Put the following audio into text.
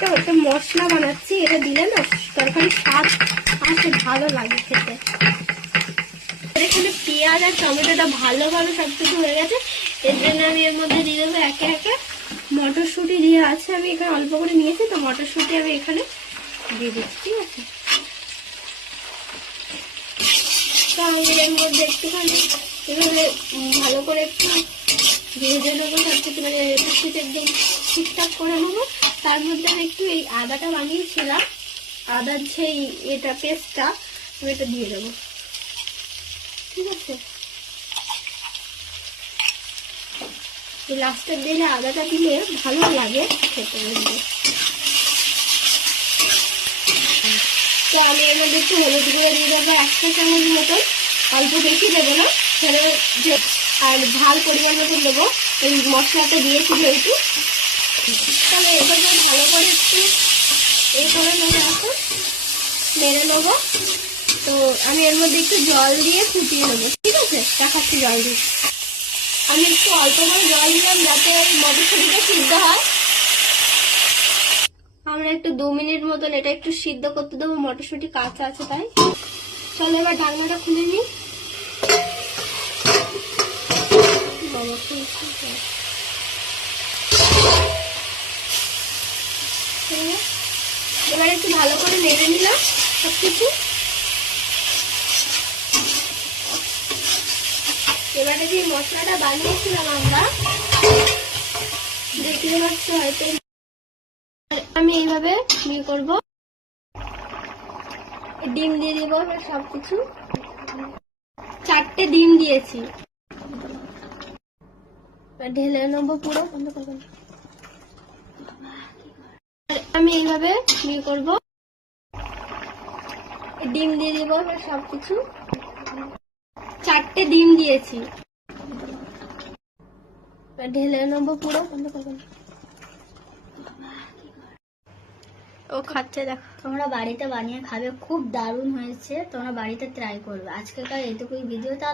একটা ওটা মশলা বানাচ্ছি, এটা দিলে না তরকারি স্বাদ আসে, ভালো লাগে খেতে। এখানে পেঁয়াজ আর টমেটোটা ভালোভাবে সবকিছু হয়ে গেছে, এর জন্য আমি এর মধ্যে দিয়ে দেবো একে একে মটরশুঁটি দিয়ে আছে, আমি এখানে অল্প করে নিয়েছি তো মটরশুঁটি আমি এখানে দিয়ে দিচ্ছি, ঠিক আছে। তো আমি এর মধ্যে একটুখানি এভাবে ভালো করে একটু ভেজে নেবো সবকিছু, মানে সবকিছু একদম ঠিকঠাক করে নেবো। তার মধ্যে আমি একটু এই আদাটা বানিয়েছিলাম, আদার যে এটা পেস্টটা আমি এটা দিয়ে দেবো, ঠিক আছে। লাস্টের দিলে আদাটা দিলে ভালো লাগে খেতে। তো আমি এর মধ্যে একটু হলুদ গুঁড়ো দিয়ে দেবো 1 চা চামচ মতন, অল্প বেশি দেবো না, আর ঝাল পরিমাণ মতন দেবো, এই মশলাটা দিয়েছি যেহেতু। তাহলে এভাবে ভালো করে একটু এই করে নেবো, এখন মেরে নেবো। তো আমি এর মধ্যে একটু জল দিয়ে ফুটিয়ে নেবো, ঠিক আছে, দেখাচ্ছি জল দিয়ে। আমি একটু অল্প করে জল দিলাম যাতে মটরশুঁটিটা সিদ্ধ হয়। আমরা একটু 2 মিনিট মতন এটা একটু সিদ্ধ করতে দেবো, মটরশুঁটি কাঁচা আছে তাই। চলো এবার ঢাকনাটা খুলে নিই। এবার একটু ভালো করে নেড়ে নিলাম সবকিছু। এবারে যে মশলাটা বানিয়েছিলাম আমরা, দেখতে পাচ্ছ হয়তো, আমি এইভাবে ইয়ে করবো, ডিম দিয়ে দিব সবকিছু, 4টে ডিম দিয়েছি, ঢেলে নেবো পুরো, বন্ধ করবেন। আমি এইভাবে ইয়ে করবো, ডিম দিয়ে দিব সবকিছু, 4টে ডিম দিয়েছি, ঢেলে নেবো পুরো, বন্ধ করবেন। ও খাচ্ছে দেখো। তোমরা বাড়িতে বানিয়ে খাবে, খুব দারুণ হয়েছে, তোমরা বাড়িতে ট্রাই করবে। আজকেকার এইটুকুই ভিডিওটা।